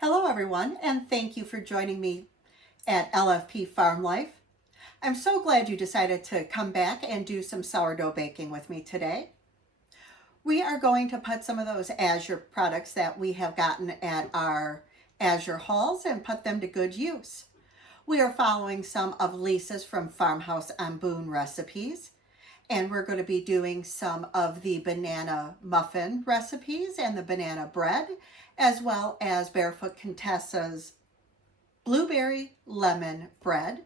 Hello everyone, and thank you for joining me at LFP Farm Life. I'm so glad you decided to come back and do some sourdough baking with me today. We are going to put some of those Azure products that we have gotten at our Azure hauls and put them to good use. We are following some of Lisa's from Farmhouse on Boone recipes, and we're going to be doing some of the banana muffin recipes and the banana bread, as well as Barefoot Contessa's blueberry lemon bread.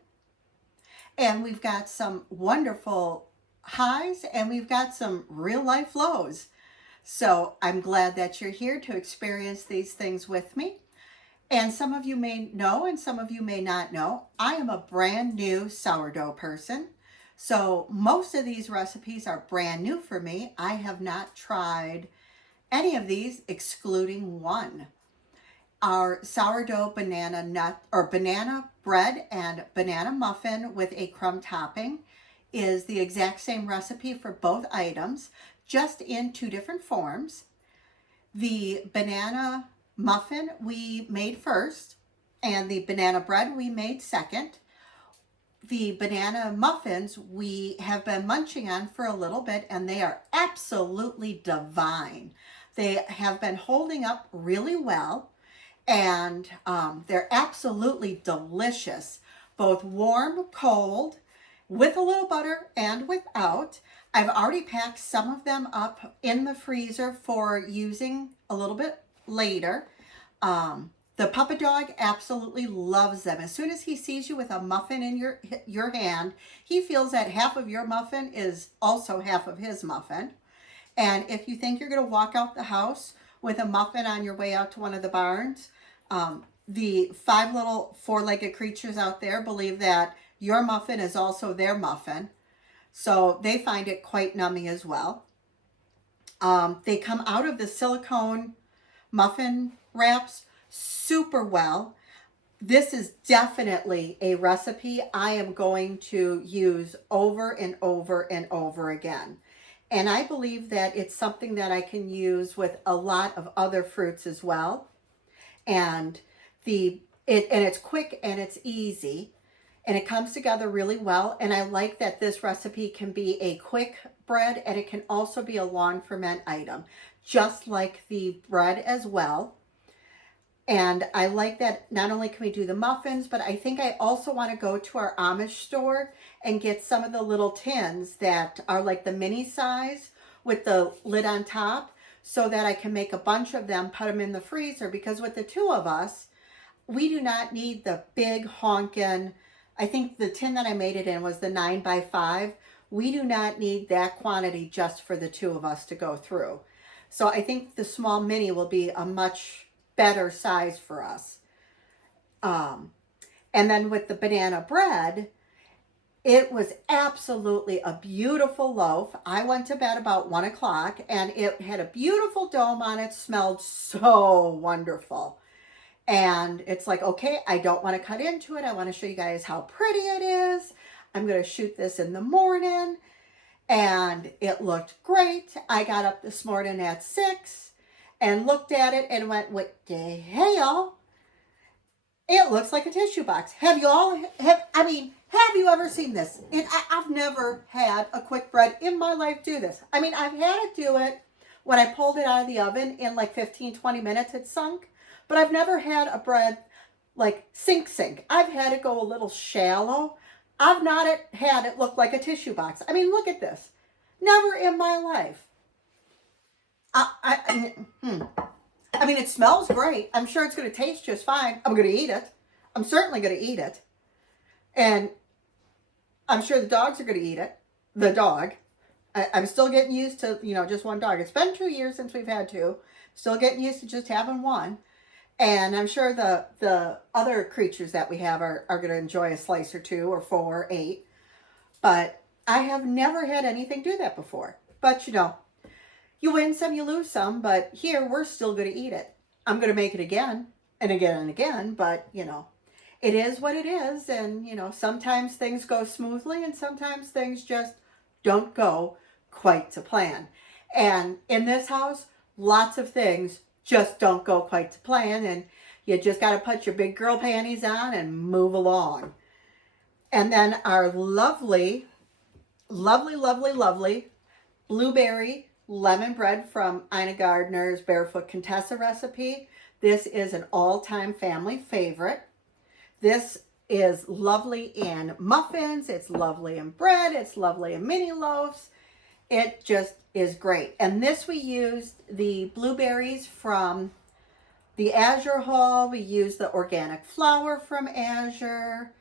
And we've got some wonderful highs and we've got some real life lows. So I'm glad that you're here to experience these things with me. And some of you may know and some of you may not know, I am a brand new sourdough person. So most of these recipes are brand new for me. I have not tried any of these excluding one. Our sourdough banana nut or banana bread and banana muffin with a crumb topping is the exact same recipe for both items, just in two different forms. The banana muffin we made first, and the banana bread we made second. The banana muffins we have been munching on for a little bit, and they are absolutely divine. They have been holding up really well, and they're absolutely delicious, both warm, cold, with a little butter and without. I've already packed some of them up in the freezer for using a little bit later. The puppy dog absolutely loves them. As soon as he sees you with a muffin in your hand, he feels that half of your muffin is also half of his muffin. And if you think you're going to walk out the house with a muffin on your way out to one of the barns, the 5 little 4-legged creatures out there believe that your muffin is also their muffin. So they find it quite nummy as well. They come out of the silicone muffin wraps super well. This is definitely a recipe I am going to use over and over and over again. And I believe that it's something that I can use with a lot of other fruits as well. And it's quick and it's easy and it comes together really well. And I like that this recipe can be a quick bread and it can also be a long ferment item, just like the bread as well. And I like that not only can we do the muffins, but I think I also want to go to our Amish store and get some of the little tins that are like the mini size with the lid on top, so that I can make a bunch of them, put them in the freezer, because with the two of us, we do not need the big honkin', I think the tin that I made it in was the 9x5. We do not need that quantity just for the two of us to go through. So I think the small mini will be a much better size for us. And then with the banana bread, it was absolutely a beautiful loaf. I went to bed about 1 o'clock and it had a beautiful dome on it, smelled so wonderful. And it's like, okay, I don't want to cut into it. I want to show you guys how pretty it is. I'm going to shoot this in the morning. And it looked great. I got up this morning at 6 and looked at it and went, what the hell? It looks like a tissue box. Have you ever seen this? I've never had a quick bread in my life do this. I mean, I've had it do it when I pulled it out of the oven in like 15, 20 minutes, it sunk. But I've never had a bread like sink. I've had it go a little shallow. I've not had it look like a tissue box. I mean, look at this. Never in my life. I mean, it smells great. I'm sure it's going to taste just fine. I'm going to eat it. I'm certainly going to eat it. And I'm sure the dogs are going to eat it. The dog. I'm still getting used to, just one dog. It's been 2 years since we've had two. Still getting used to just having one. And I'm sure the other creatures that we have are going to enjoy a slice or 2 or 4 or 8. But I have never had anything do that before. But, you win some, you lose some, but here we're still going to eat it. I'm going to make it again and again and again, but, it is what it is. And, sometimes things go smoothly and sometimes things just don't go quite to plan. And in this house, lots of things just don't go quite to plan. And You just got to put your big girl panties on and move along. And then our lovely, lovely, lovely, lovely blueberry lemon bread from Ina Gardner's Barefoot Contessa recipe. This is an all-time family favorite. This is lovely in muffins, it's lovely in bread, it's lovely in mini loaves. It just is great. And this, we used the blueberries from the Azure haul. We used the organic flour from Azure.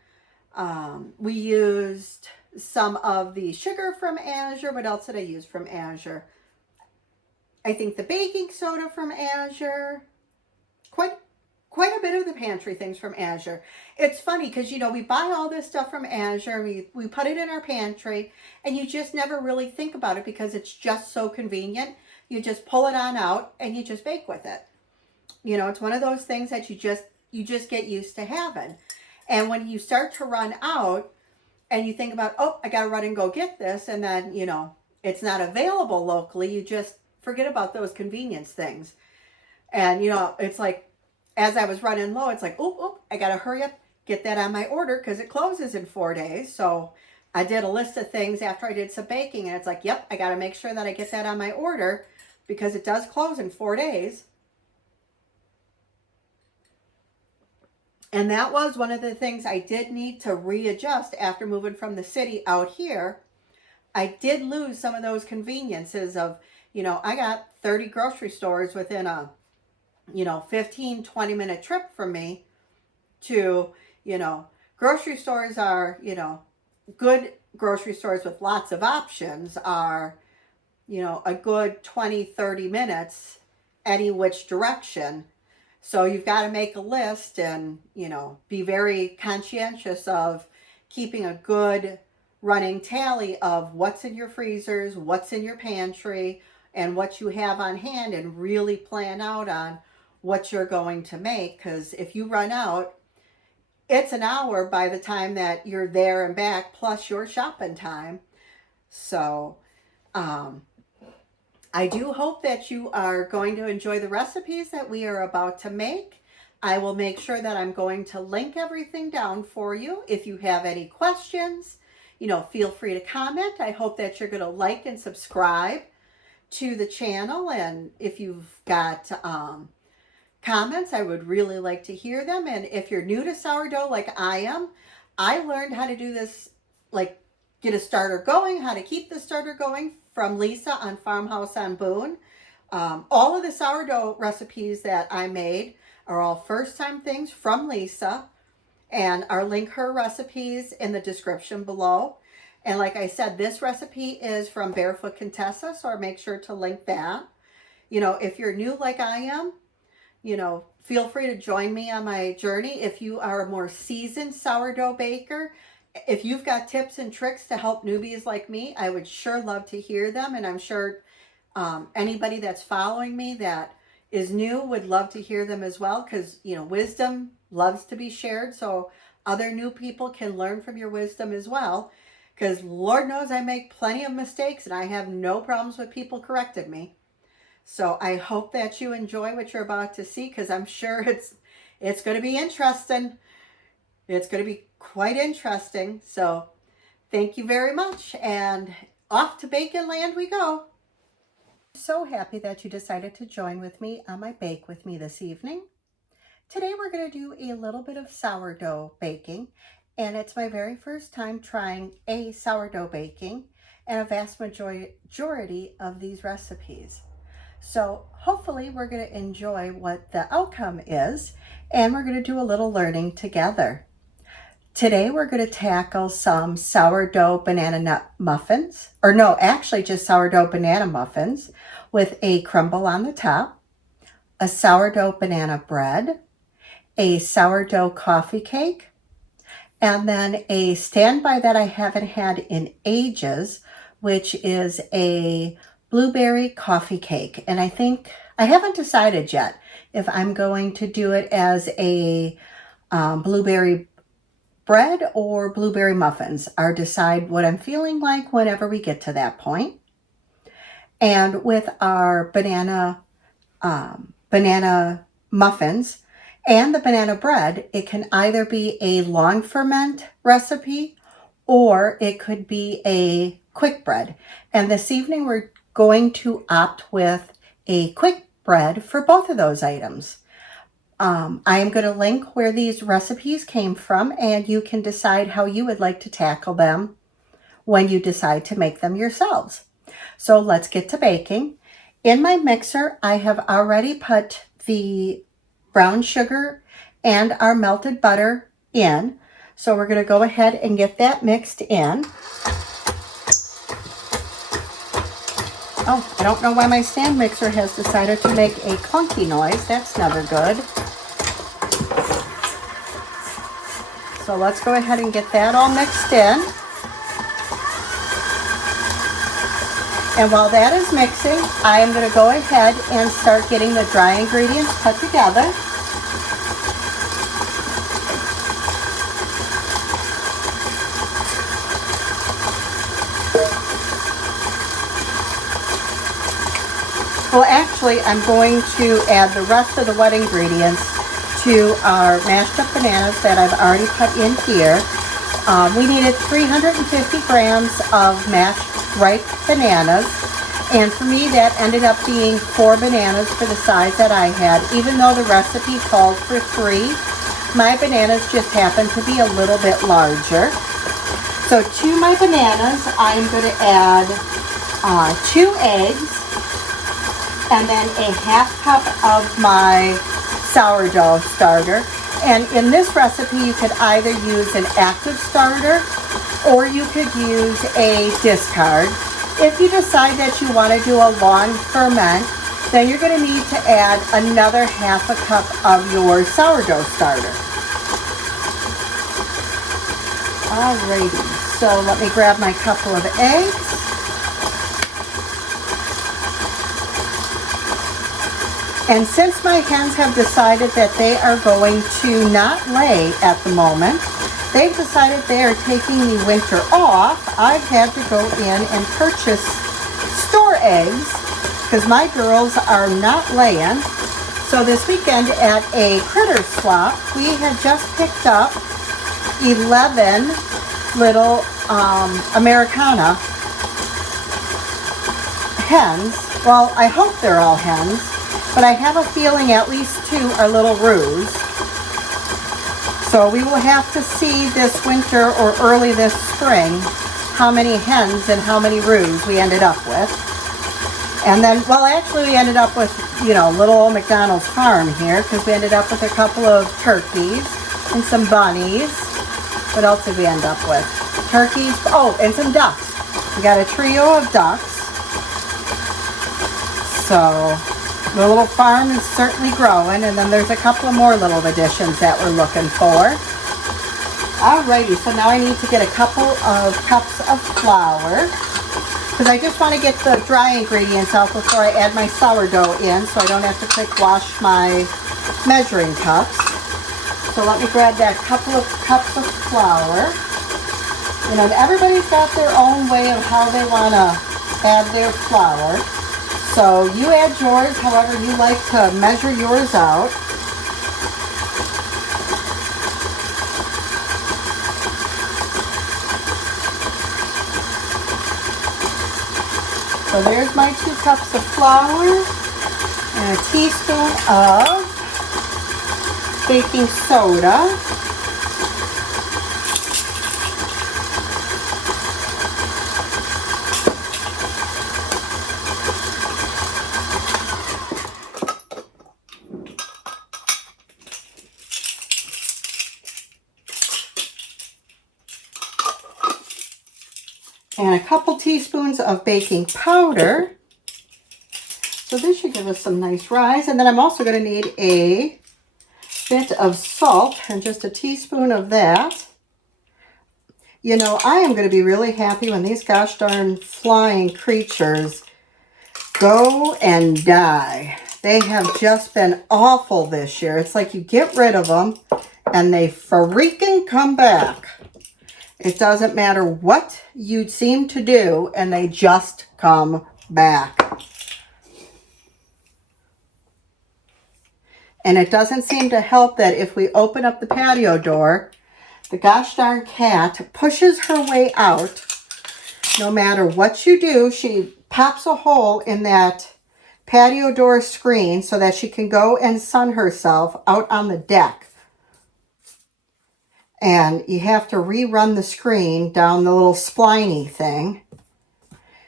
We used some of the sugar from Azure. What else did I use from Azure? I think the baking soda from Azure. Quite a bit of the pantry things from Azure. It's funny because, you know, we buy all this stuff from Azure. We put it in our pantry, and you just never really think about it because it's just so convenient. You just pull it on out and you just bake with it. You know, it's one of those things that you just get used to having. And when you start to run out and you think about, oh, I got to run and go get this, and then, you know, it's not available locally, you just forget about those convenience things. And, you know, it's like, as I was running low, it's like, oop, I got to hurry up, get that on my order because it closes in 4 days. So I did a list of things after I did some baking, and it's like, yep, I got to make sure that I get that on my order because it does close in 4 days. And that was one of the things I did need to readjust after moving from the city out here. I did lose some of those conveniences of, you know, I got 30 grocery stores within a, you know, 15, 20-minute trip from me to, you know, grocery stores are, you know, good grocery stores with lots of options are, you know, a good 20, 30 minutes any which direction. So you've got to make a list and, you know, be very conscientious of keeping a good running tally of what's in your freezers, what's in your pantry, and what you have on hand, and really plan out on what you're going to make. Because if you run out, it's an hour by the time that you're there and back, plus your shopping time. So, I do hope that you are going to enjoy the recipes that we are about to make. I will make sure that I'm going to link everything down for you. If you have any questions, you know, feel free to comment. I hope that you're going to like and subscribe to the channel. And if you've got comments, I would really like to hear them. And if you're new to sourdough like I am, I learned how to do this, like get a starter going, how to keep the starter going from Lisa on Farmhouse on Boone. All of the sourdough recipes that I made are all first-time things from Lisa, and I'll link her recipes in the description below. And like I said, this recipe is from Barefoot Contessa, so I'll make sure to link that. You know, if you're new like I am, you know, feel free to join me on my journey. If you are a more seasoned sourdough baker, if you've got tips and tricks to help newbies like me, I would sure love to hear them. And I'm sure anybody that's following me that is new would love to hear them as well, because, you know, wisdom loves to be shared. So other new people can learn from your wisdom as well, because Lord knows I make plenty of mistakes and I have no problems with people correcting me. So I hope that you enjoy what you're about to see, because I'm sure it's going to be interesting. It's going to be quite interesting. So thank you very much, and off to bacon land we go. So happy that you decided to join with me on my Bake With Me this evening. Today we're going to do a little bit of sourdough baking, and it's my very first time trying a sourdough baking and a vast majority of these recipes. So hopefully we're going to enjoy what the outcome is, and we're going to do a little learning together. Today we're going to tackle some sourdough banana nut muffins, or no, actually just sourdough banana muffins with a crumble on the top, a sourdough banana bread, a sourdough coffee cake, and then a standby that I haven't had in ages, which is a blueberry coffee cake. And I think I haven't decided yet if I'm going to do it as a blueberry bread or blueberry muffins. I'll decide what I'm feeling like whenever we get to that point. And with our banana muffins, And the banana bread, it can either be a long ferment recipe or it could be a quick bread. And this evening we're going to opt with a quick bread for both of those items. I am going to link where these recipes came from, and you can decide how you would like to tackle them when you decide to make them yourselves. So let's get to baking. In my mixer, I have already put the brown sugar and our melted butter in. So we're going to go ahead and get that mixed in. Oh, I don't know why my stand mixer has decided to make a clunky noise. That's never good. So let's go ahead and get that all mixed in. And while that is mixing, I am going to go ahead and start getting the dry ingredients put together. Well, actually, I'm going to add the rest of the wet ingredients to our mashed up bananas that I've already put in here. We needed 350 grams of mashed ripe bananas, and for me that ended up being 4 bananas for the size that I had. Even though the recipe called for 3, my bananas just happened to be a little bit larger. So to my bananas, I'm going to add 2 eggs, and then a half cup of my sourdough starter. And in this recipe, you could either use an active starter or you could use a discard. If you decide that you want to do a long ferment, then you're going to need to add another half a cup of your sourdough starter. Alrighty, so let me grab my couple of eggs. And since my hens have decided that they are going to not lay at the moment, they've decided they are taking the winter off, I've had to go in and purchase store eggs because my girls are not laying. So this weekend at a critter swap, we had just picked up 11 little Americana hens. Well, I hope they're all hens, but I have a feeling at least 2 are little roos. So we will have to see this winter or early this spring how many hens and how many roos we ended up with. And then, well, actually we ended up with, you know, little old McDonald's farm here, because we ended up with a couple of turkeys and some bunnies. What else did we end up with? Turkeys, oh, and some ducks. We got a trio of ducks. So the little farm is certainly growing, and then there's a couple of more little additions that we're looking for. Alrighty, so now I need to get a couple of cups of flour, because I just want to get the dry ingredients out before I add my sourdough in, so I don't have to quick wash my measuring cups. So let me grab that couple of cups of flour. You know, everybody's got their own way of how they want to add their flour. So you add yours however you like to measure yours out. So there's my 2 cups of flour and a teaspoon of baking soda. And a couple teaspoons of baking powder. So this should give us some nice rise. And then I'm also going to need a bit of salt, and just a teaspoon of that. You know, I am going to be really happy when these gosh darn flying creatures go and die. They have just been awful this year. It's like you get rid of them and they freaking come back. It doesn't matter what you seem to do, and they just come back. And it doesn't seem to help that if we open up the patio door, the gosh darn cat pushes her way out. No matter what you do, she pops a hole in that patio door screen so that she can go and sun herself out on the deck. And you have to rerun the screen down the little spliny thing.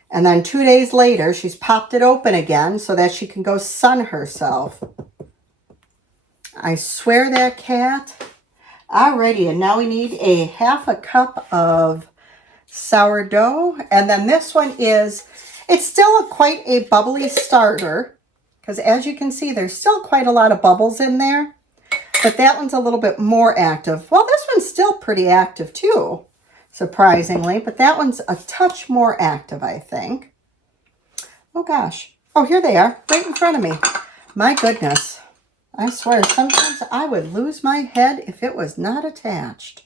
And then 2 days later, she's popped it open again so that she can go sun herself. I swear that cat. Alrighty, and now we need a half a cup of sourdough. And then this one is, it's still quite a bubbly starter, because as you can see, there's still quite a lot of bubbles in there. But that one's a little bit more active. Well, this one's still pretty active too, surprisingly. But that one's a touch more active, I think. Oh gosh. Oh, here they are, right in front of me. My goodness. I swear, sometimes I would lose my head if it was not attached.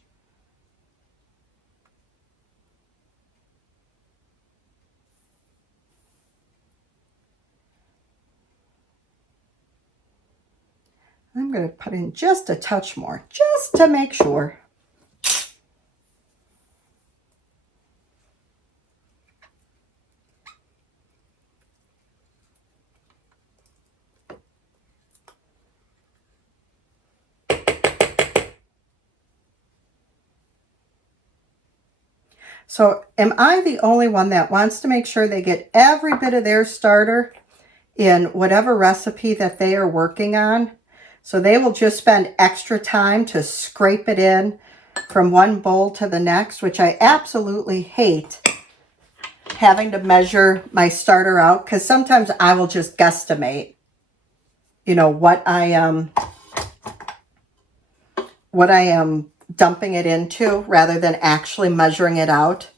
I'm going to put in just a touch more, just to make sure. So am I the only one that wants to make sure they get every bit of their starter in whatever recipe that they are working on? So they will just spend extra time to scrape it in from one bowl to the next, which I absolutely hate, having to measure my starter out, because sometimes I will just guesstimate, you know, what I am dumping it into rather than actually measuring it out.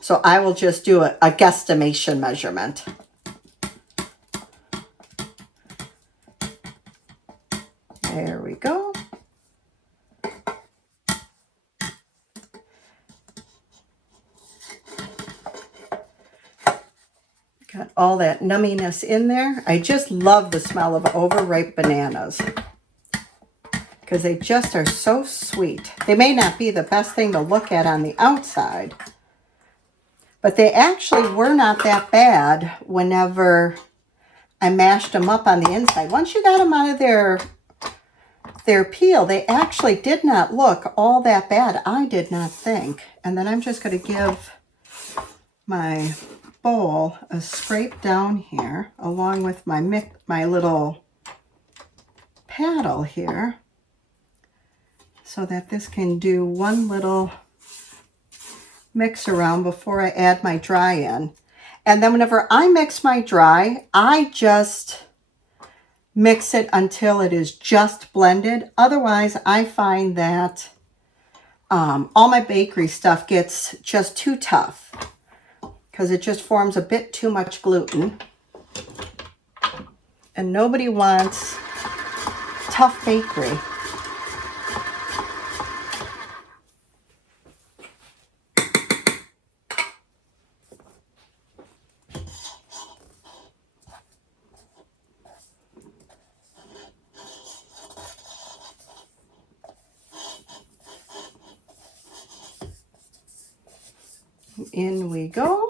So I will just do a guesstimation measurement. There we go. Got all that numminess in there. I just love the smell of overripe bananas, because they just are so sweet. They may not be the best thing to look at on the outside, but they actually were not that bad whenever I mashed them up on the inside. Once you got them out of their peel, they actually did not look all that bad, I did not think. And then I'm just going to give my bowl a scrape down here, along with my little paddle here, so that this can do one little mix around before I add my dry in. And then whenever I mix my dry, I just mix it until it is just blended. Otherwise, I find that all my bakery stuff gets just too tough, because it just forms a bit too much gluten. And nobody wants tough bakery. In we go.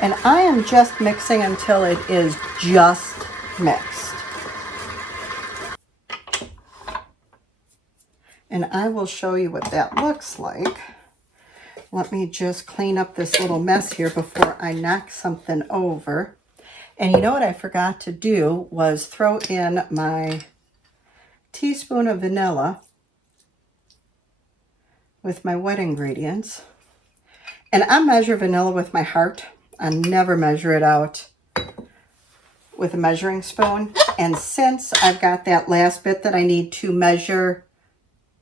And I am just mixing until it is just mixed. And I will show you what that looks like. Let me just clean up this little mess here before I knock something over. And you know what I forgot to do was throw in my teaspoon of vanilla with my wet ingredients. And I measure vanilla with my heart. I never measure it out with a measuring spoon. And since I've got that last bit that I need to measure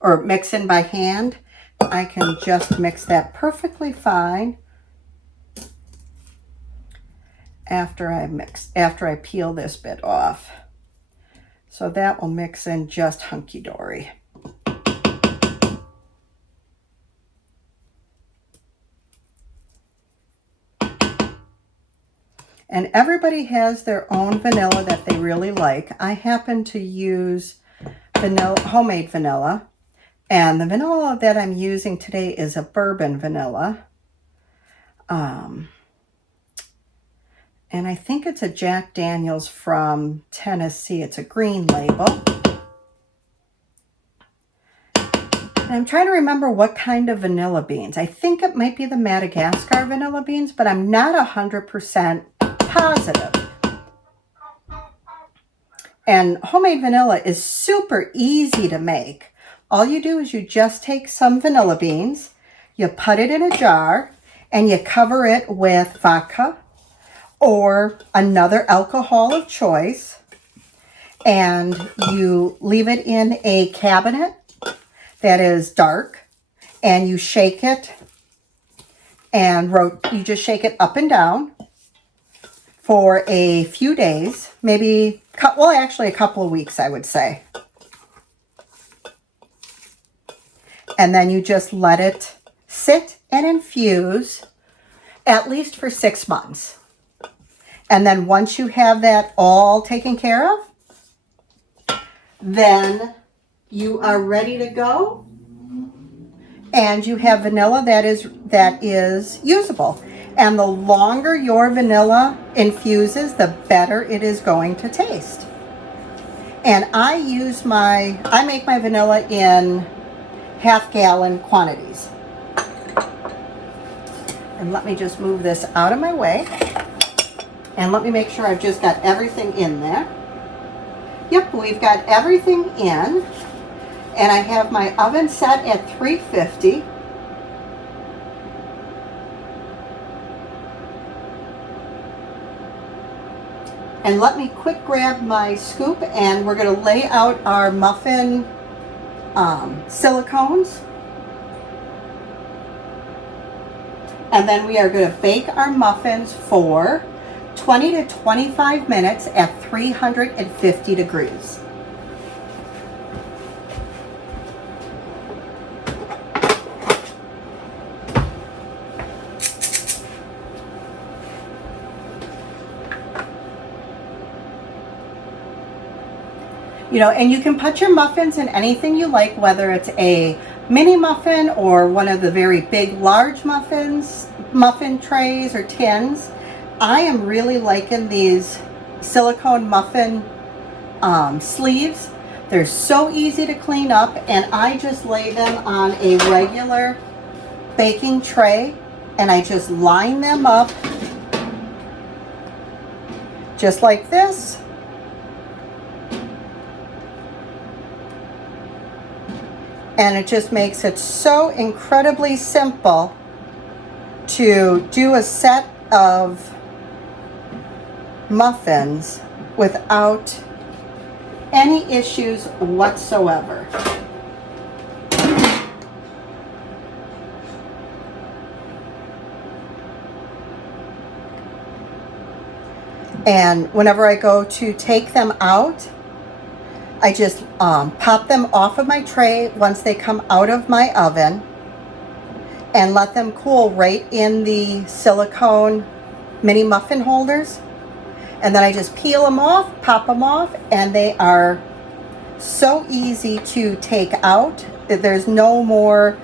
or mix in by hand, I can just mix that perfectly fine after I peel this bit off. So that will mix in just hunky-dory. And everybody has their own vanilla that they really like. I happen to use vanilla, homemade vanilla. And the vanilla that I'm using today is a bourbon vanilla. And I think it's a Jack Daniel's from Tennessee. It's a green label. And I'm trying to remember what kind of vanilla beans. I think it might be the Madagascar vanilla beans, but I'm not 100% positive. And homemade vanilla is super easy to make. All you do is you just take some vanilla beans, you put it in a jar, and you cover it with vodka or another alcohol of choice, and you leave it in a cabinet that is dark, and you shake it, and you just shake it up and down for a few days, maybe, well, actually a couple of weeks, I would say. And then you just let it sit and infuse at least for 6 months. And then once you have that all taken care of, then you are ready to go. And you have vanilla that is usable. And the longer your vanilla infuses, the better it is going to taste. And I make my vanilla in half-gallon quantities. And let me just move this out of my way. And let me make sure I've just got everything in there. Yep, we've got everything in. And I have my oven set at 350. And let me quick grab my scoop, and we're going to lay out our muffin silicones. And then we are going to bake our muffins for 20 to 25 minutes at 350 degrees. You know, and you can put your muffins in anything you like, whether it's a mini muffin or one of the very big, large muffin trays or tins. I am really liking these silicone muffin sleeves. They're so easy to clean up, and I just lay them on a regular baking tray, and I just line them up just like this. And it just makes it so incredibly simple to do a set of muffins without any issues whatsoever. And whenever I go to take them out, I just pop them off of my tray once they come out of my oven and let them cool right in the silicone mini muffin holders. And then I just peel them off, pop them off, and they are so easy to take out. There's no more,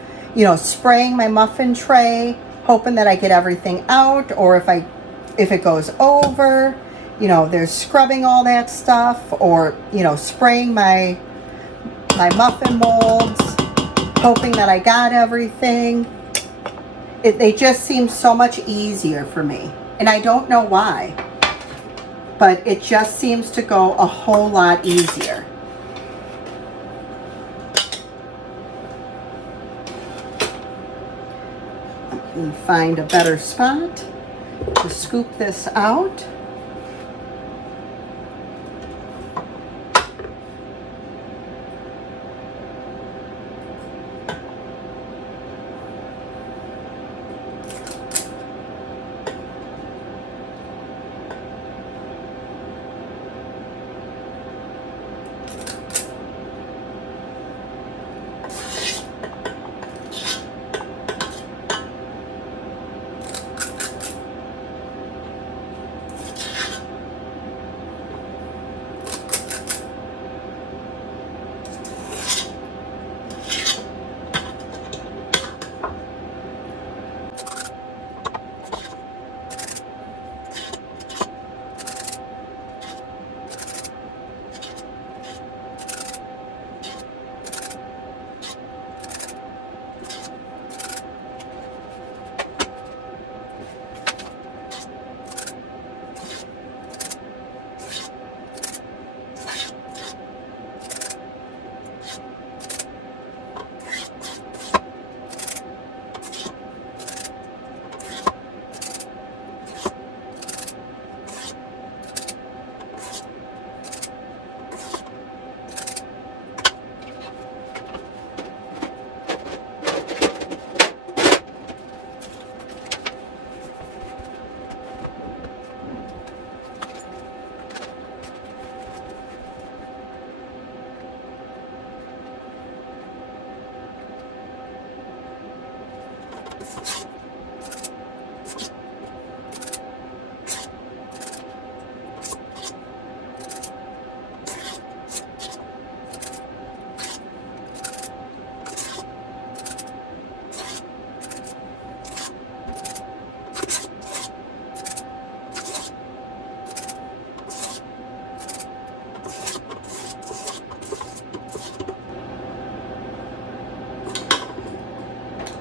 spraying my muffin tray, hoping that I get everything out, or if it goes over. There's scrubbing all that stuff, or, spraying my muffin molds, hoping that I got everything. They just seem so much easier for me. And I don't know why, but it just seems to go a whole lot easier. Let me find a better spot to scoop this out.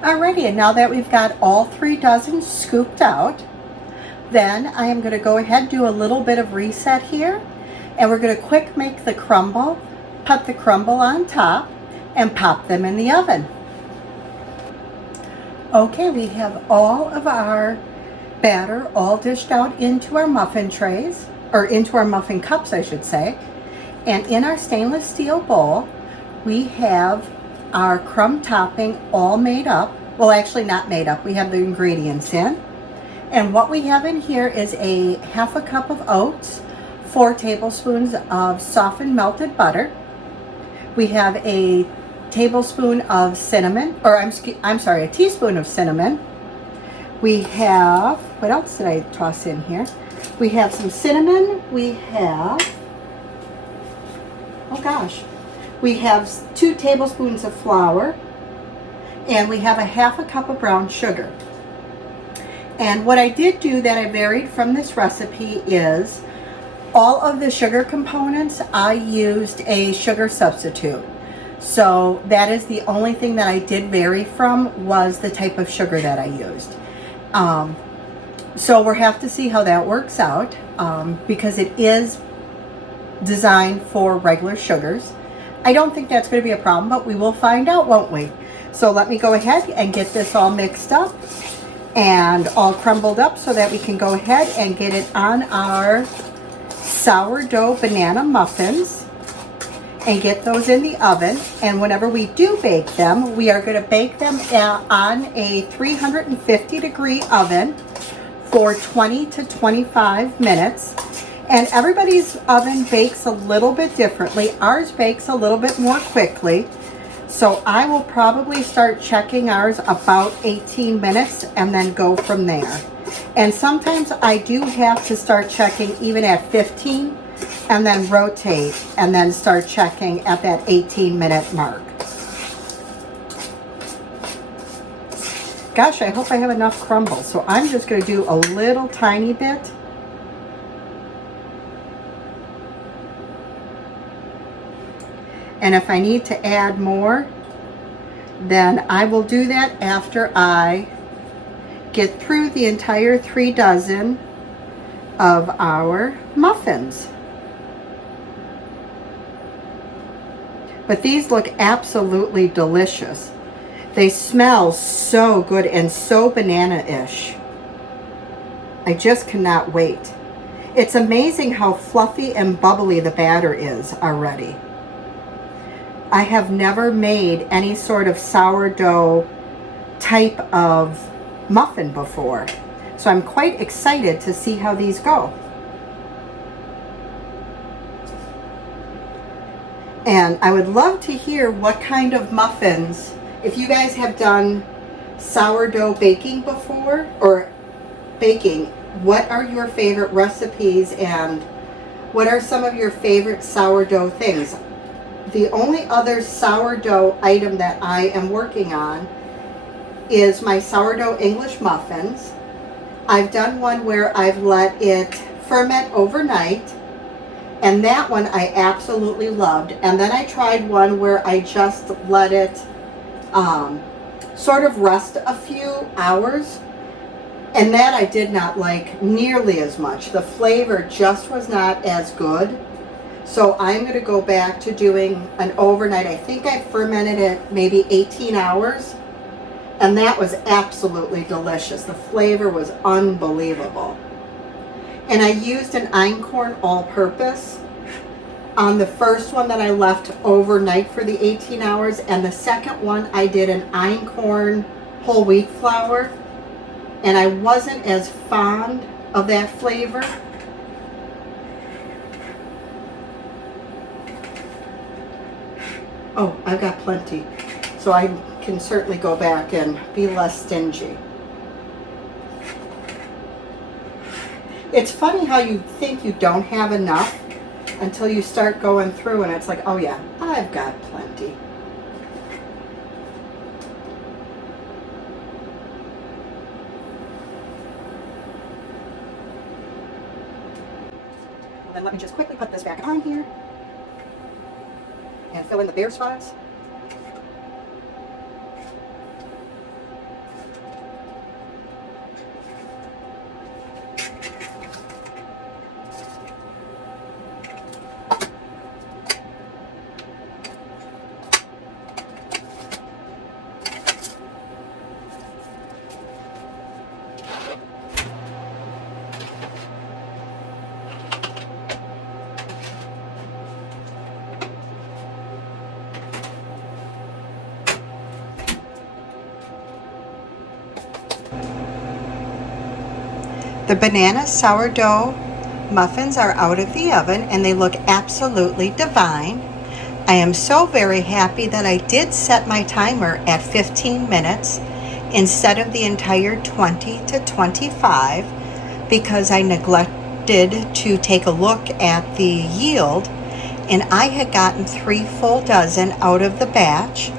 Alrighty, and now that we've got all 3 dozen scooped out, then I am going to go ahead and do a little bit of reset here, and we're going to quick make the crumble, put the crumble on top, and pop them in the oven. Okay, we have all of our batter all dished out into our muffin trays, or into our muffin cups I should say, and in our stainless steel bowl we have our crumb topping all made up. Well, actually not made up, we have the ingredients in. And what we have in here is a half a cup of oats, 4 tablespoons of softened melted butter. We have a tablespoon of cinnamon, or I'm sorry, a teaspoon of cinnamon. We have, what else did I toss in here? We have some cinnamon, we have, oh gosh, we have 2 tablespoons of flour, and we have a half a cup of brown sugar. And what I did do that I varied from this recipe is all of the sugar components, I used a sugar substitute. So that is the only thing that I did vary from, was the type of sugar that I used. So we'll have to see how that works out, because it is designed for regular sugars. I don't think that's going to be a problem, but we will find out, won't we? So let me go ahead and get this all mixed up and all crumbled up so that we can go ahead and get it on our sourdough banana muffins and get those in the oven. And whenever we do bake them, we are going to bake them on a 350-degree oven for 20 to 25 minutes. And everybody's oven bakes a little bit differently. Ours bakes a little bit more quickly. So I will probably start checking ours about 18 minutes and then go from there. And sometimes I do have to start checking even at 15 and then rotate and then start checking at that 18-minute mark. Gosh, I hope I have enough crumble. So I'm just going to do a little tiny bit. And if I need to add more, then I will do that after I get through the entire 3 dozen of our muffins. But these look absolutely delicious. They smell so good and so banana-ish. I just cannot wait. It's amazing how fluffy and bubbly the batter is already. I have never made any sort of sourdough type of muffin before, so I'm quite excited to see how these go. And I would love to hear what kind of muffins, if you guys have done sourdough baking before, or baking, what are your favorite recipes and what are some of your favorite sourdough things? The only other sourdough item that I am working on is my sourdough English muffins. I've done one where I've let it ferment overnight, and that one I absolutely loved. And then I tried one where I just let it sort of rest a few hours, and that I did not like nearly as much. The flavor just was not as good. So I'm going to go back to doing an overnight. I think I fermented it maybe 18 hours, and that was absolutely delicious. The flavor was unbelievable. And I used an einkorn all-purpose on the first one that I left overnight for the 18 hours, and the second one I did an einkorn whole wheat flour, and I wasn't as fond of that flavor. Oh, I've got plenty. So I'm can certainly go back and be less stingy. It's funny how you think you don't have enough until you start going through and it's like, oh yeah, I've got plenty. Then let me just quickly put this back on here and fill in the bare spots. The banana sourdough muffins are out of the oven and they look absolutely divine. I am so very happy that I did set my timer at 15 minutes instead of the entire 20 to 25 because I neglected to take a look at the yield, and I had gotten 3 full dozen out of the batch,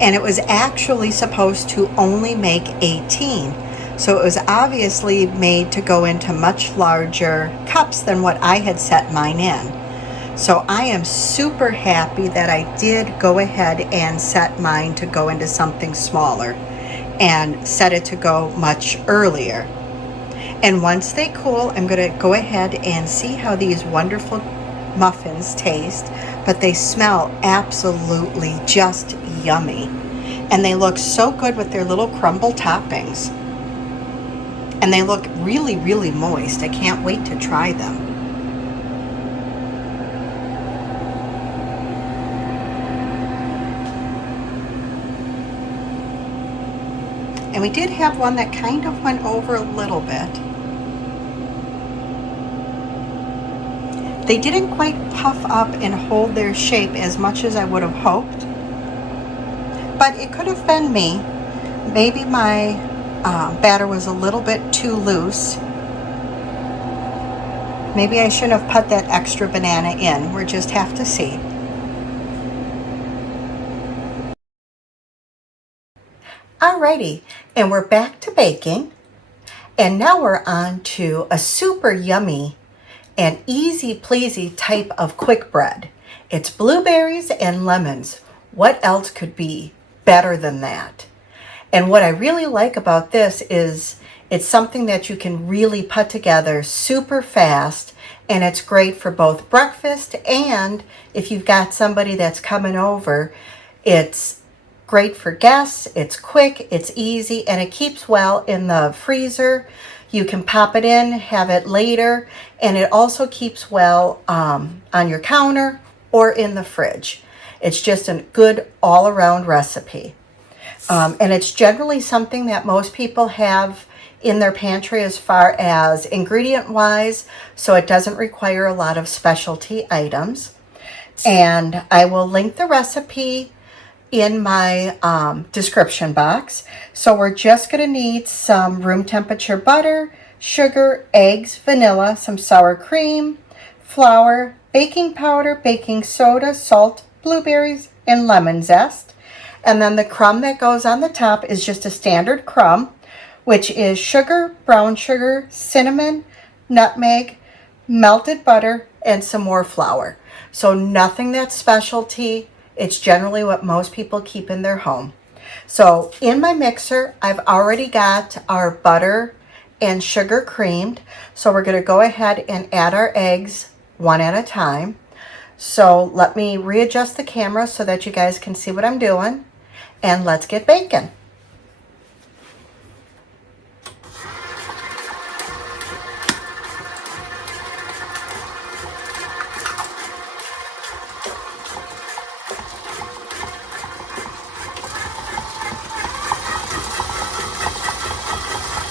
and it was actually supposed to only make 18. So it was obviously made to go into much larger cups than what I had set mine in. So I am super happy that I did go ahead and set mine to go into something smaller and set it to go much earlier. And once they cool, I'm going to go ahead and see how these wonderful muffins taste, but they smell absolutely just yummy. And they look so good with their little crumble toppings. And they look really, really moist. I can't wait to try them. And we did have one that kind of went over a little bit. They didn't quite puff up and hold their shape as much as I would have hoped. But it could have been me. Maybe my batter was a little bit too loose. Maybe I shouldn't have put that extra banana in. We'll just have to see. Alrighty, and we're back to baking. And now we're on to a super yummy and easy pleasy type of quick bread. It's blueberries and lemons. What else could be better than that? And what I really like about this is it's something that you can really put together super fast, and it's great for both breakfast and if you've got somebody that's coming over. It's great for guests, it's quick, it's easy, and it keeps well in the freezer. You can pop it in, have it later, and it also keeps well on your counter or in the fridge. It's just a good all-around recipe. And it's generally something that most people have in their pantry as far as ingredient-wise, so it doesn't require a lot of specialty items. And I will link the recipe in my description box. So we're just going to need some room temperature butter, sugar, eggs, vanilla, some sour cream, flour, baking powder, baking soda, salt, blueberries, and lemon zest. And then the crumb that goes on the top is just a standard crumb, which is sugar, brown sugar, cinnamon, nutmeg, melted butter, and some more flour. So nothing that's specialty. It's generally what most people keep in their home. So in my mixer, I've already got our butter and sugar creamed. So we're going to go ahead and add our eggs one at a time. So let me readjust the camera so that you guys can see what I'm doing. And let's get baking.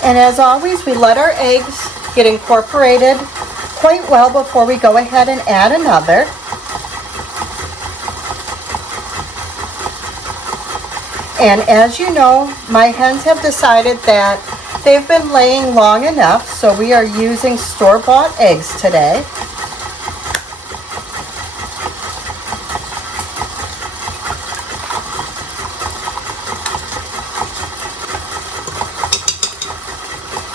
And as always, we let our eggs get incorporated quite well before we go ahead and add another. And as you know, my hens have decided that they've been laying long enough, so we are using store-bought eggs today.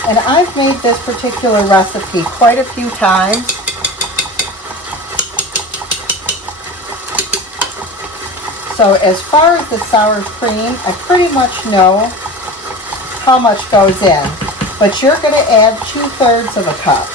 And I've made this particular recipe quite a few times. So as far as the sour cream, I pretty much know how much goes in. But you're going to add 2/3 of a cup.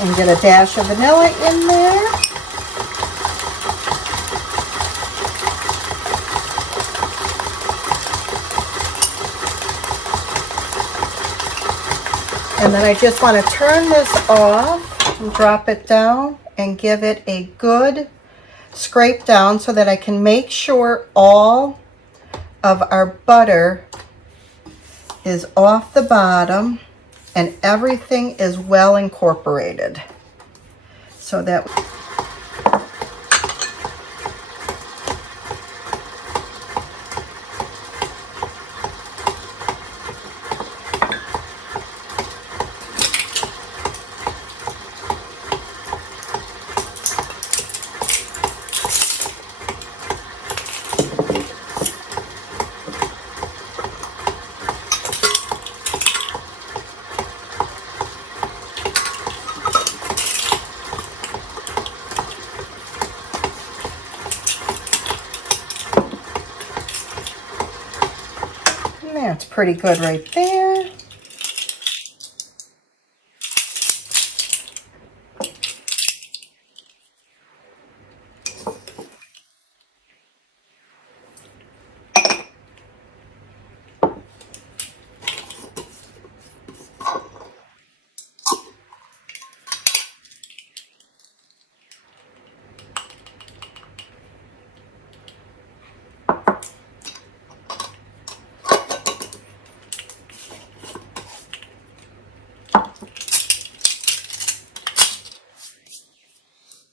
And get a dash of vanilla in there. And then I just want to turn this off and drop it down and give it a good scrape down so that I can make sure all of our butter is off the bottom and everything is well incorporated. So that that's pretty good right there.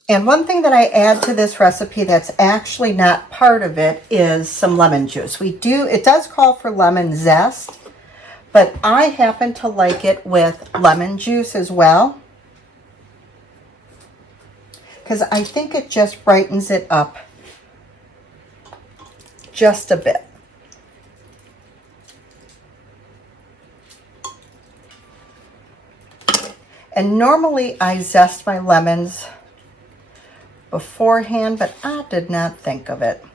And one thing that I add to this recipe that's actually not part of it is some lemon juice. It does call for lemon zest, but I happen to like it with lemon juice as well, because I think it just brightens it up just a bit. And normally I zest my lemons beforehand, but I did not think of it.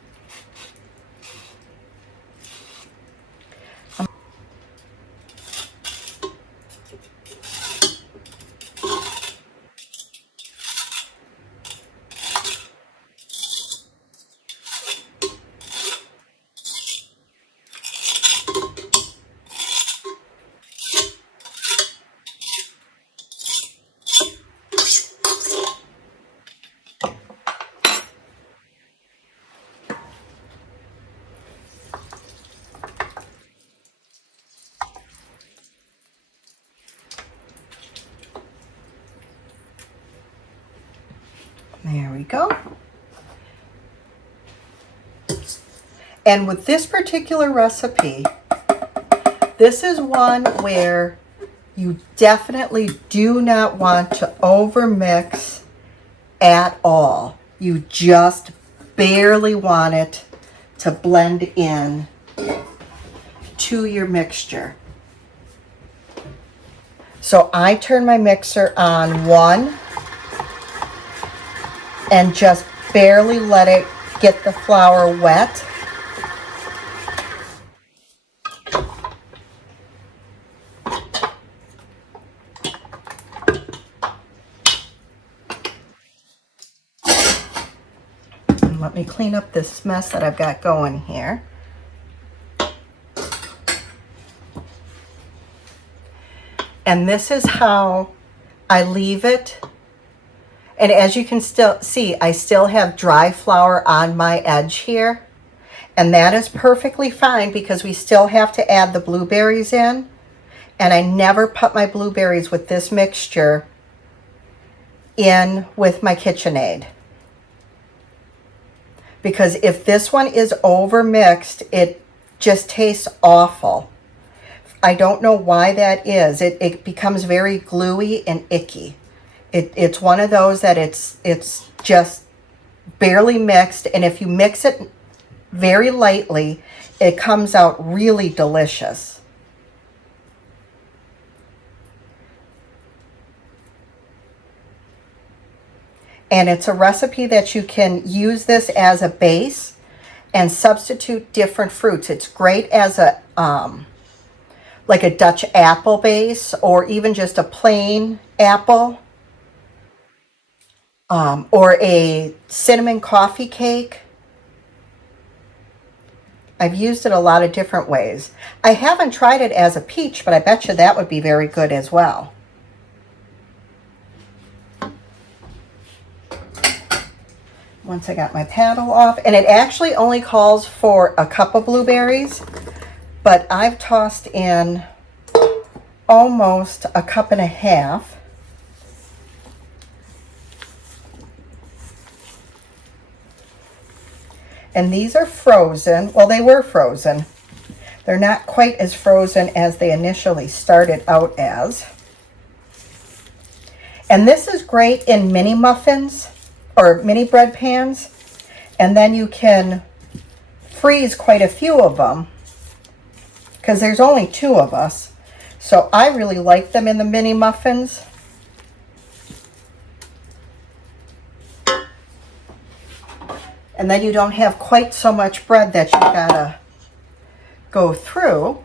There we go. And with this particular recipe, this is one where you definitely do not want to overmix at all. You just barely want it to blend in to your mixture. So I turn my mixer on 1 and just barely let it get the flour wet. And let me clean up this mess that I've got going here. And this is how I leave it. And as you can still see, I still have dry flour on my edge here. And that is perfectly fine because we still have to add the blueberries in. And I never put my blueberries with this mixture in with my KitchenAid. Because if this one is over mixed, it just tastes awful. I don't know why that is. It becomes very gluey and icky. It's one of those that it's just barely mixed, and if you mix it very lightly, it comes out really delicious. And it's a recipe that you can use this as a base and substitute different fruits. It's great as a like a Dutch apple base, or even just a plain apple, or a cinnamon coffee cake. I've used it a lot of different ways. I haven't tried it as a peach, but I bet you that would be very good as well. Once I got my paddle off, and it actually only calls for a cup of blueberries, but I've tossed in almost a cup and a half. And these are frozen. Well, they were frozen. They're not quite as frozen as they initially started out as. And this is great in mini muffins or mini bread pans. And then you can freeze quite a few of them because there's only 2 of us. So I really like them in the mini muffins. And then you don't have quite so much bread that you gotta go through.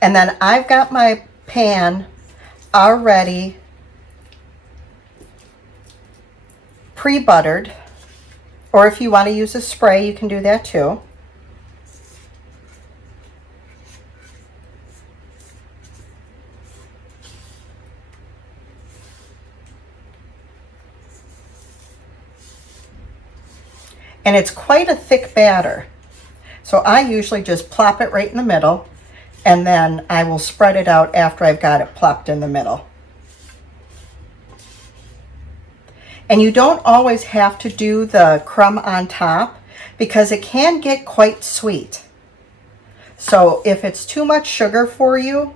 And then I've got my pan already pre-buttered, or if you want to use a spray, you can do that too. And it's quite a thick batter. So I usually just plop it right in the middle, and then I will spread it out after I've got it plopped in the middle. And you don't always have to do the crumb on top because it can get quite sweet. So if it's too much sugar for you,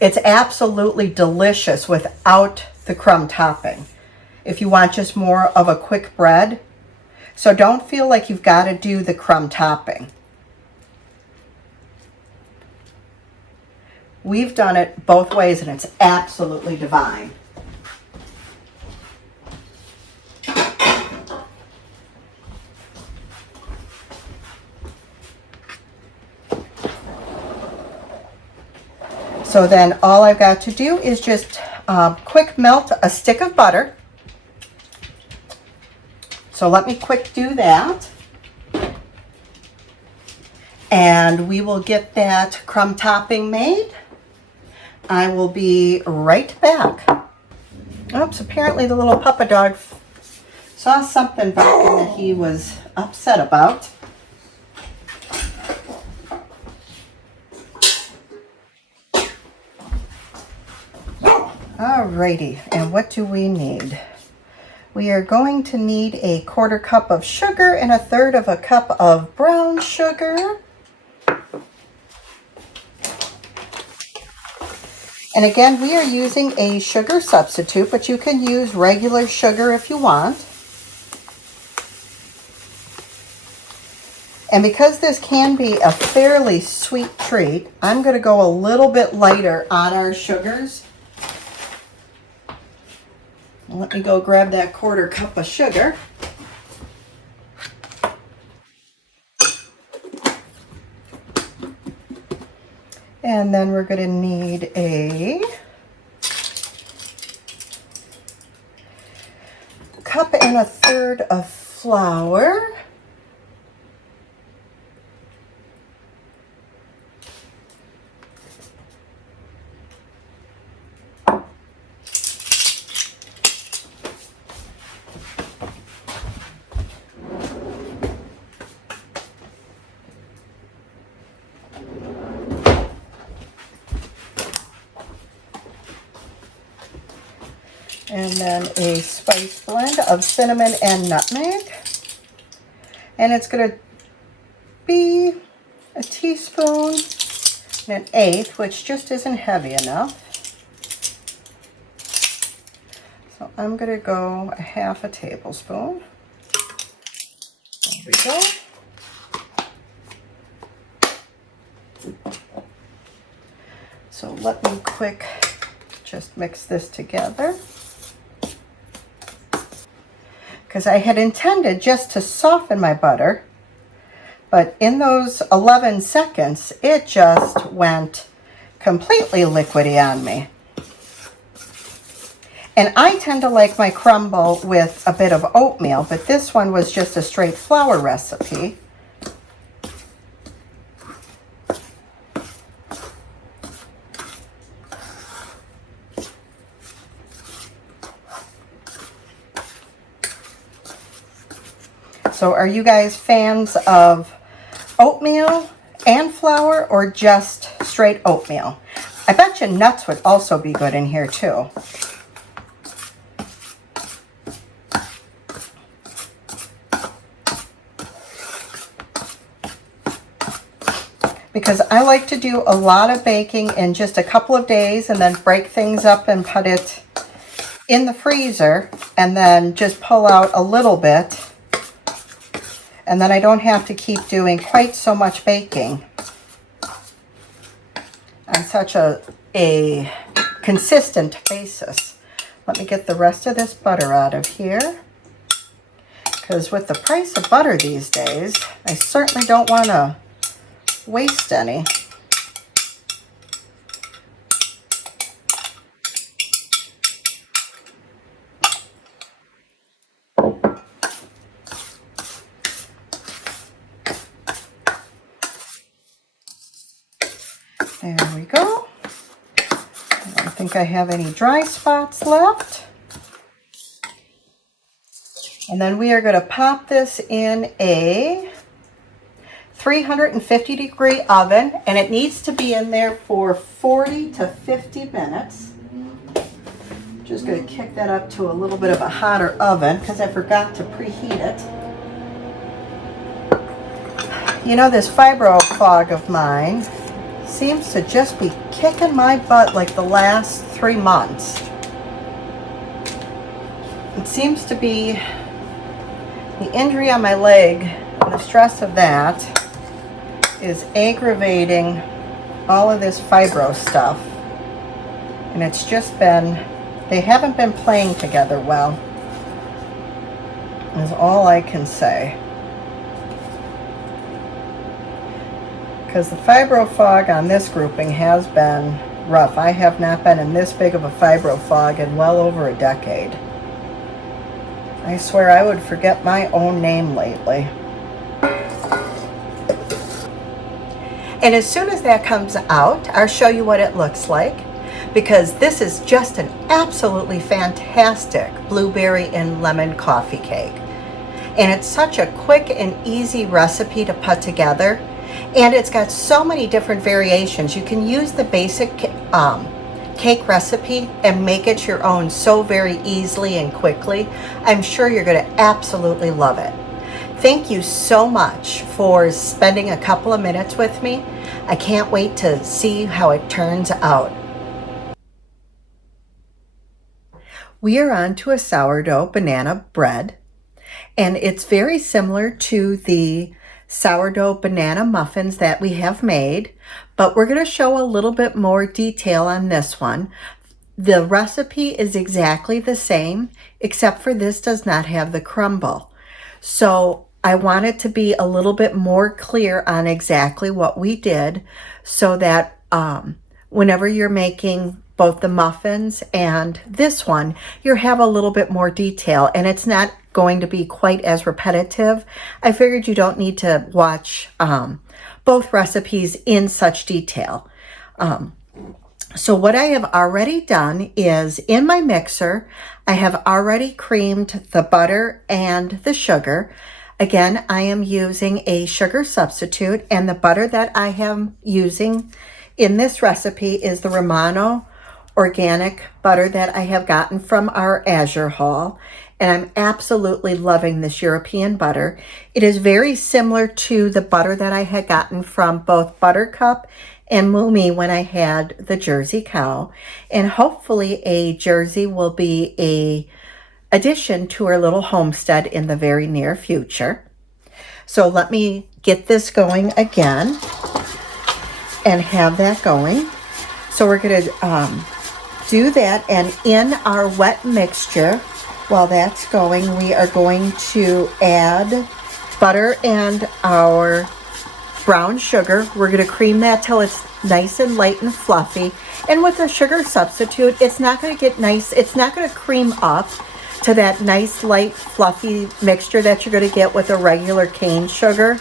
it's absolutely delicious without the crumb topping. If you want just more of a quick bread, so don't feel like you've got to do the crumb topping. We've done it both ways and it's absolutely divine. So then all I've got to do is just quick melt a stick of butter. So let me quick do that. And we will get that crumb topping made. I will be right back. Oops, apparently the little puppa dog saw something barking that he was upset about. Alrighty, and what do we need? We are going to need a 1/4 cup of sugar and 1/3 of a cup of brown sugar. And again, we are using a sugar substitute, but you can use regular sugar if you want. And because this can be a fairly sweet treat, I'm going to go a little bit lighter on our sugars. Let me go grab that 1/4 cup of sugar. And then we're going to need a cup and 1/3 of flour. then a spice blend of cinnamon and nutmeg. And it's going to be a teaspoon and 1/8, which just isn't heavy enough. So I'm going to go a 1/2 tablespoon. There we go. So let me just mix this together. Because I had intended just to soften my butter, but in those 11 seconds, it just went completely liquidy on me. And I tend to like my crumble with a bit of oatmeal, but this one was just a straight flour recipe. So are you guys fans of oatmeal and flour or just straight oatmeal? I bet you nuts would also be good in here too. Because I like to do a lot of baking in just a couple of days and then break things up and put it in the freezer and then just pull out a little bit. And then I don't have to keep doing quite so much baking on such a consistent basis. Let me get the rest of this butter out of here. Because with the price of butter these days, I certainly don't want to waste any. There we go. I don't think I have any dry spots left. And then we are going to pop this in a 350-degree oven, and it needs to be in there for 40 to 50 minutes. Just going to kick that up to a little bit of a hotter oven because I forgot to preheat it. You know, this fibro fog of mine seems to just be kicking my butt like the last 3 months. It seems to be the injury on my leg and the stress of that is aggravating all of this fibro stuff. And it's just been, they haven't been playing together well, is all I can say. Because the fibro fog on this grouping has been rough. I have not been in this big of a fibro fog in well over a decade. I swear I would forget my own name lately. And as soon as that comes out, I'll show you what it looks like, because this is just an absolutely fantastic blueberry and lemon coffee cake. And it's such a quick and easy recipe to put together. And it's got so many different variations. You can use the basic cake recipe and make it your own so very easily and quickly. I'm sure you're going to absolutely love it. Thank you so much for spending a couple of minutes with me. I can't wait to see how it turns out. We are on to a sourdough banana bread, and it's very similar to the sourdough banana muffins that we have made, but we're going to show a little bit more detail on this one. The recipe is exactly the same, except for this does not have the crumble. So I want it to be a little bit more clear on exactly what we did, so that whenever you're making both the muffins and this one, you have a little bit more detail, and it's not going to be quite as repetitive. I figured you don't need to watch both recipes in such detail. So what I have already done is, in my mixer, I have already creamed the butter and the sugar. Again, I am using a sugar substitute, and the butter that I am using in this recipe is the Romano organic butter that I have gotten from our Azure haul, and I'm absolutely loving this European butter. It is very similar to the butter that I had gotten from both Buttercup and Moomy when I had the Jersey cow, and hopefully a Jersey will be a addition to our little homestead in the very near future. So let me get this going again and have that going. So we're going to do that, and in our wet mixture, while that's going, we are going to add butter and our brown sugar. We're going to cream that till it's nice and light and fluffy. And with the sugar substitute, it's not going to get nice, it's not going to cream up to that nice light fluffy mixture that you're going to get with a regular cane sugar.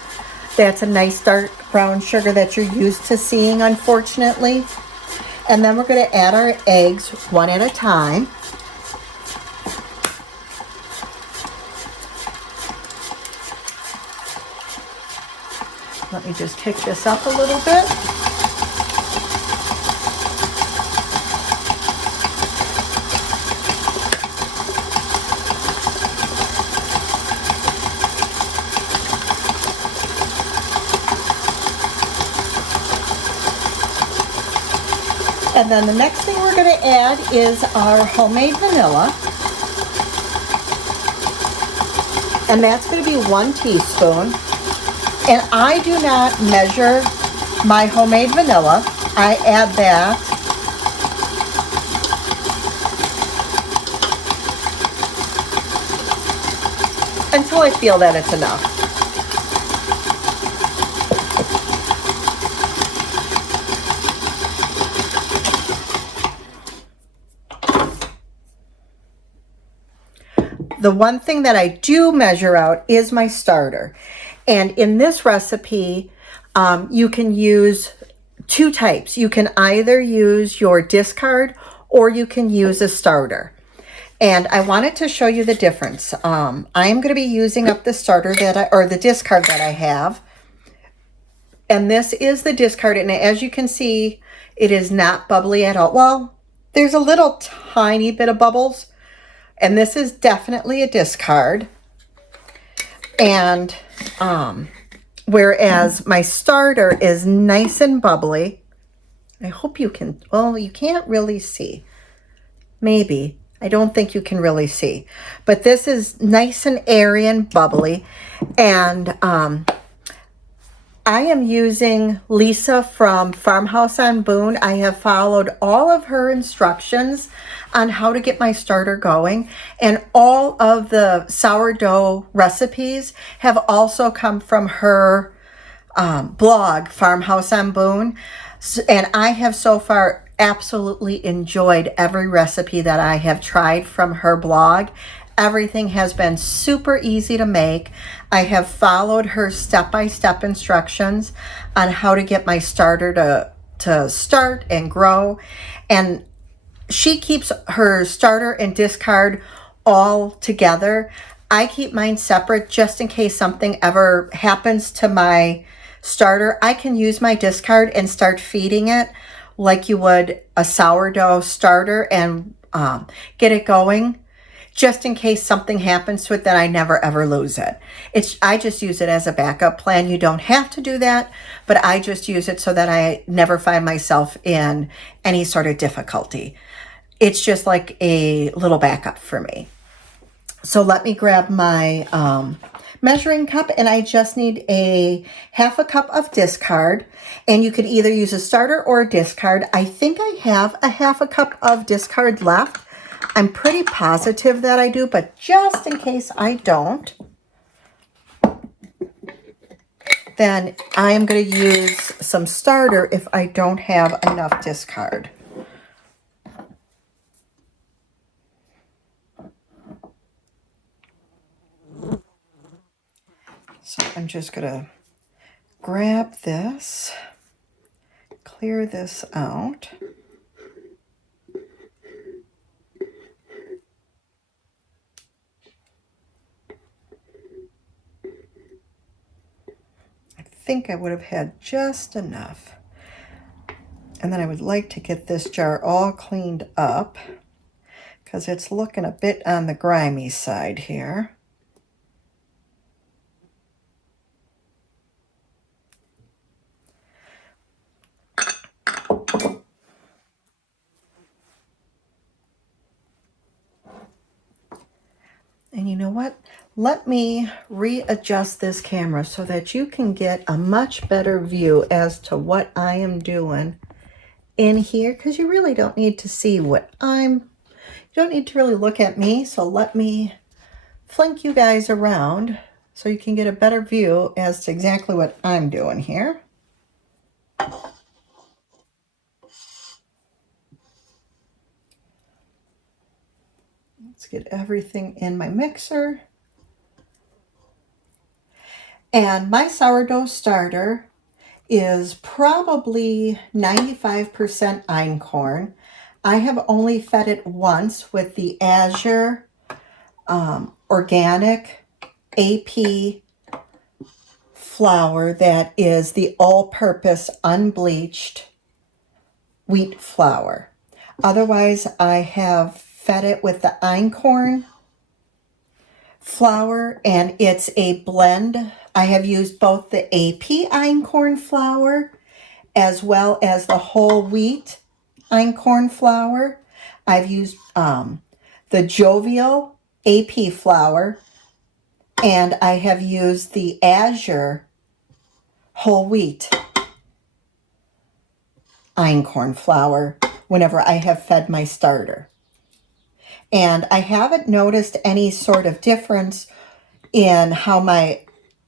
That's a nice dark brown sugar that you're used to seeing, unfortunately. And then we're going to add our eggs one at a time. Let me just kick this up a little bit. And then the next thing we're going to add is our homemade vanilla. And that's going to be 1 teaspoon. And I do not measure my homemade vanilla. I add that until I feel that it's enough. The one thing that I do measure out is my starter. And in this recipe, you can use 2 types. You can either use your discard or you can use a starter. And I wanted to show you the difference. I'm going to be using up the starter or the discard that I have. And this is the discard. And as you can see, it is not bubbly at all. Well, there's a little tiny bit of bubbles. And this is definitely a discard. And whereas my starter is nice and bubbly. I hope you can, well, you can't really see. Maybe. I don't think you can really see. But this is nice and airy and bubbly. And I am using Lisa from Farmhouse on Boone. I have followed all of her instructions on how to get my starter going. And all of the sourdough recipes have also come from her blog, Farmhouse on Boone. And I have so far absolutely enjoyed every recipe that I have tried from her blog. Everything has been super easy to make. I have followed her step-by-step instructions on how to get my starter to start and grow. And she keeps her starter and discard all together. I keep mine separate just in case something ever happens to my starter. I can use my discard and start feeding it like you would a sourdough starter and get it going. Just in case something happens to it, that I never ever lose it. I just use it as a backup plan. You don't have to do that, but I just use it so that I never find myself in any sort of difficulty. It's just like a little backup for me. So let me grab my measuring cup, and I just need a 1/2 cup of discard. And you could either use a starter or a discard. I think I have a 1/2 cup of discard left. I'm pretty positive that I do, but just in case I don't, then I am going to use some starter if I don't have enough discard. So I'm just going to grab this, clear this out. I think I would have had just enough. And then I would like to get this jar all cleaned up because it's looking a bit on the grimy side here. And you know what? Let me readjust this camera so that you can get a much better view as to what I am doing in here, because you really don't need to see what you don't need to really look at me. So let me flank you guys around so you can get a better view as to exactly what I'm doing here. Let's get everything in my mixer. And my sourdough starter is probably 95% einkorn. I have only fed it once with the Azure organic AP flour that is the all-purpose unbleached wheat flour. Otherwise, I have fed it with the einkorn flour, and it's a blend. I have used both the AP einkorn flour as well as the whole wheat einkorn flour. I've used the Jovial AP flour, and I have used the Azure whole wheat einkorn flour whenever I have fed my starter. And I haven't noticed any sort of difference in how my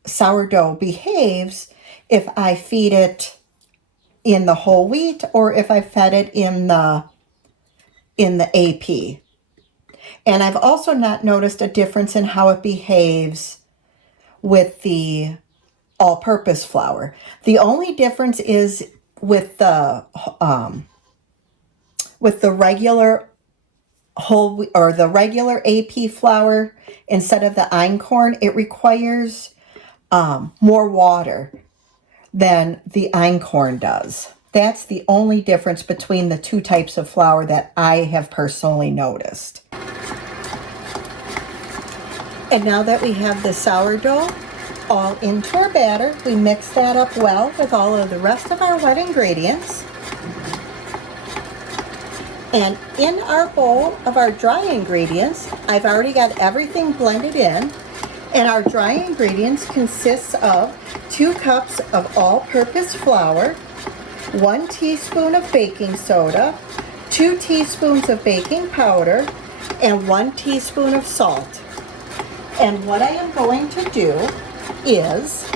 sourdough behaves if I feed it in the whole wheat or if I fed it in the AP. And I've also not noticed a difference in how it behaves with the all-purpose flour. The only difference is with the regular whole or the regular AP flour instead of the einkorn. It requires more water than the einkorn does. That's the only difference between the two types of flour that I have personally noticed. And now that we have the sourdough all into our batter, we mix that up well with all of the rest of our wet ingredients. And in our bowl of our dry ingredients, I've already got everything blended in. And our dry ingredients consists of 2 cups of all-purpose flour, 1 teaspoon of baking soda, 2 teaspoons of baking powder, and 1 teaspoon of salt. And what I am going to do is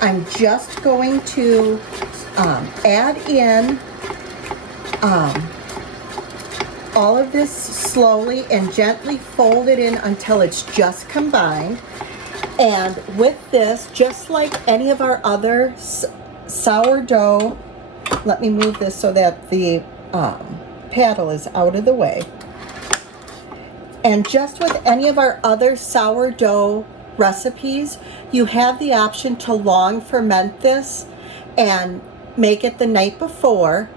I'm just going to add in all of this slowly and gently fold it in until it's just combined. And with this, just like any of our other sourdough, let me move this so that the paddle is out of the way. And just with any of our other sourdough recipes, you have the option to long ferment this and make it the night before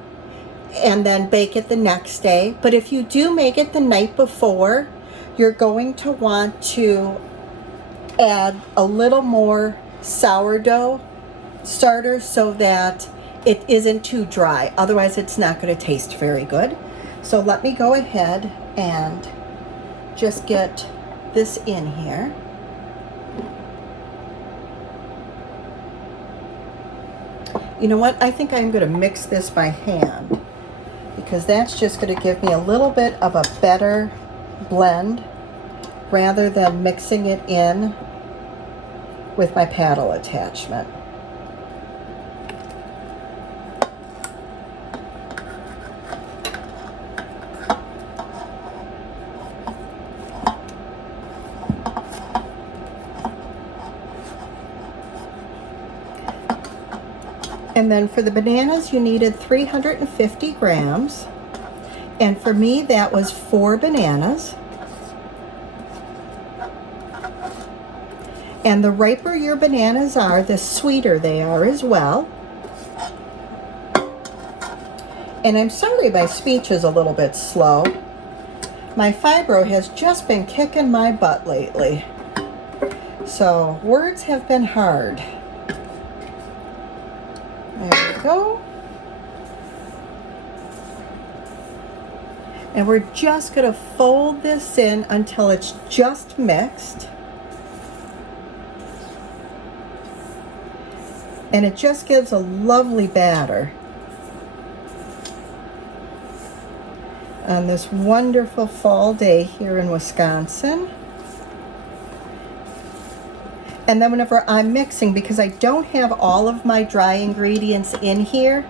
and then bake it the next day. But if you do make it the night before, you're going to want to add a little more sourdough starter so that it isn't too dry. Otherwise, it's not going to taste very good. So let me go ahead and just get this in here. You know what? I think I'm going to mix this by hand, because that's just going to give me a little bit of a better blend rather than mixing it in with my paddle attachment. And then for the bananas, you needed 350 grams. And for me, that was 4 bananas. And the riper your bananas are, the sweeter they are as well. And I'm sorry my speech is a little bit slow. My fibro has just been kicking my butt lately. So words have been hard. There we go. And we're just going to fold this in until it's just mixed. And it just gives a lovely batter on this wonderful fall day here in Wisconsin. And then whenever I'm mixing, because I don't have all of my dry ingredients in here,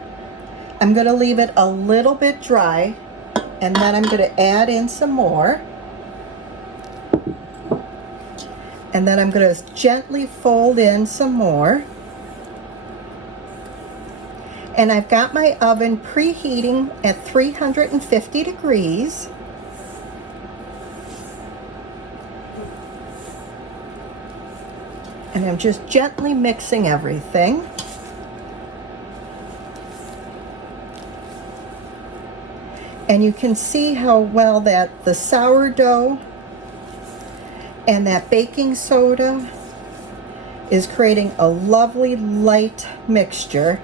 I'm going to leave it a little bit dry, and then I'm going to add in some more. And then I'm going to gently fold in some more. And I've got my oven preheating at 350 degrees. And I'm just gently mixing everything. And you can see how well that the sourdough and that baking soda is creating a lovely light mixture,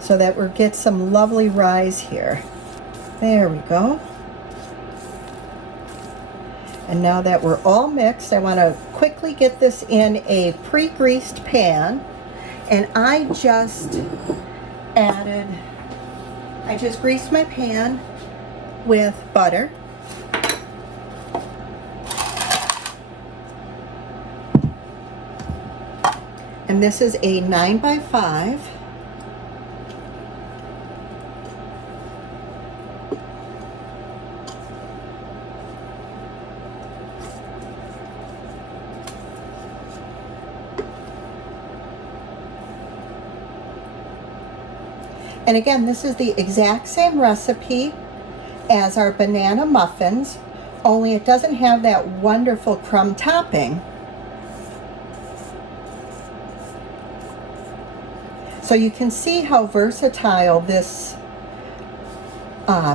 so that we'll get some lovely rise here. There we go. And now that we're all mixed, I want to quickly get this in a pre-greased pan. And I just greased my pan with butter. And this is a 9x5. And again, this is the exact same recipe as our banana muffins, only it doesn't have that wonderful crumb topping. So you can see how versatile this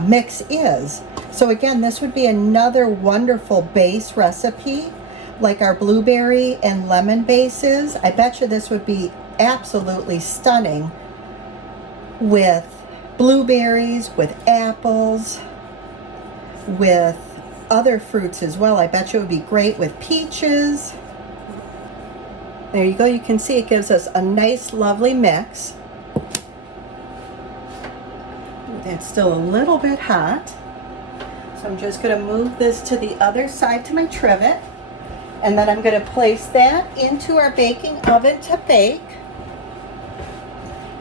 mix is. So again, this would be another wonderful base recipe, like our blueberry and lemon bases. I bet you this would be absolutely stunning with blueberries, with apples, with other fruits as well. I bet you it would be great with peaches. There you go. You can see it gives us a nice, lovely mix. It's still a little bit hot. So I'm just going to move this to the other side to my trivet. And then I'm going to place that into our baking oven to bake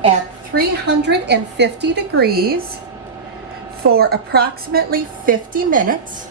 at 350 degrees for approximately 50 minutes.